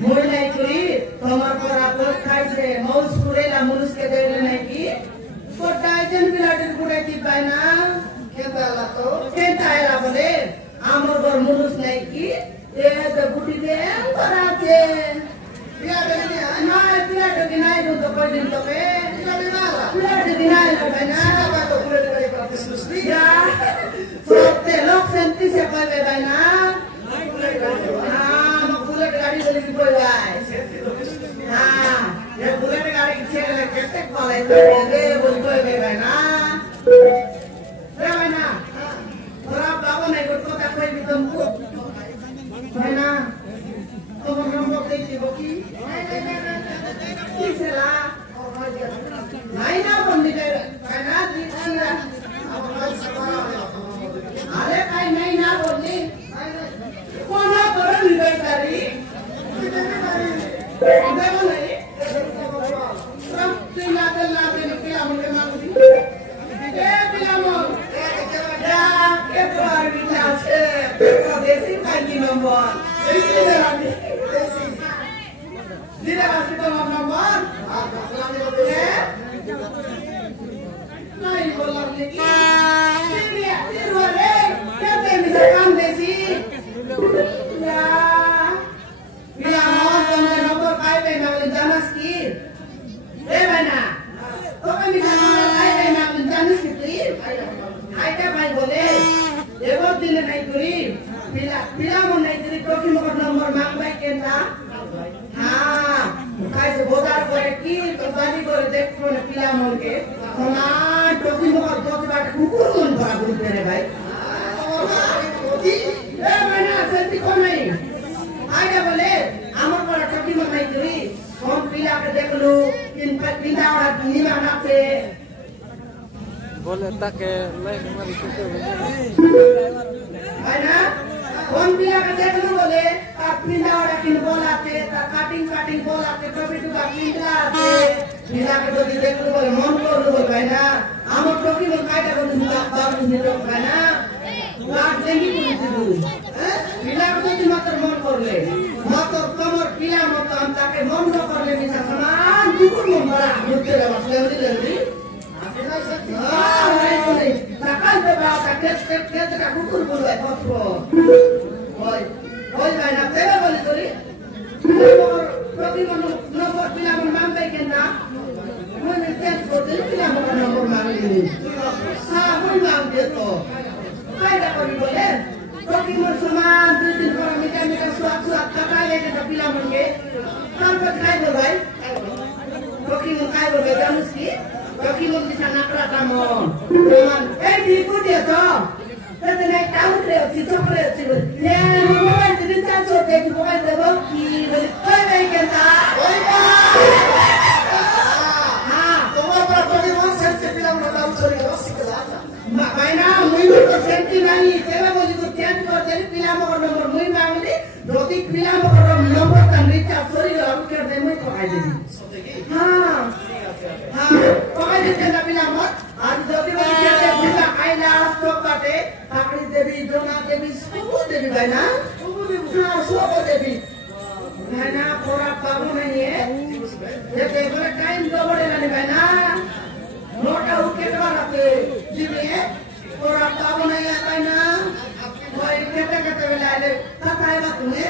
More like बोले ताके line मारी किसे है ना कौन पिला के देख लो बोले पिला और किन बोलाते काटिंग बोलाते कभी तो पिला आते पिला के तो देख लो बोले मन को बोले है ना हम टोकी में काटा को मुका बाबू ने तो है ना लाट देंगी पुलिस हैं पिला को तो मात्र मन कर ले मात्र कमर पिला मत हम ताके मन न कर ले मिसा समान दुकुर मन बड़ा मुझे मतलब जल्दी Takkan beberapa kes tak kukur boleh kotor. Oi, mana tera boleh tuli? Tapi mana nombor pila menampai kena? Mana kes kotor pila nombor mana ini? Mana mang dia tu? Ada boleh? Tapi mana semua tu orang mereka suat kata yang kita pila mungkin. Tanpa kaya boleh? Tapi mana kaya boleh kamu sih? Tapi mau bisa nakra kamu, teman. Di ikut dia toh. Tapi naik tahun dia, cicok dia, cicok. Ya, mau jadi cacat, jadi bukan deboki. Kau naik kita. Kamu berapa di mana senti bilang nak cari masih kelihatan. Makanya, mui senti nani. Saya mau ikut tiang tu, jadi bilang mau nomor mui bangli. Roti bilang mau nomor tanri sorry kalau kerja mui kau ada. Pokoknya jangan bilang mot. Ada jadi macam dia buka kaila stok kate. Kakri dewi, dona dewi, semua dewi bana. Semua dewi. Bana korak baru ni jadi boleh kain dua boleh nani bana. Nota uket mana tu? Jadi korak baru ni bana. Wah kata bela le. Kata apa tu ni?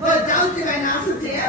Jauh si bana asal dia.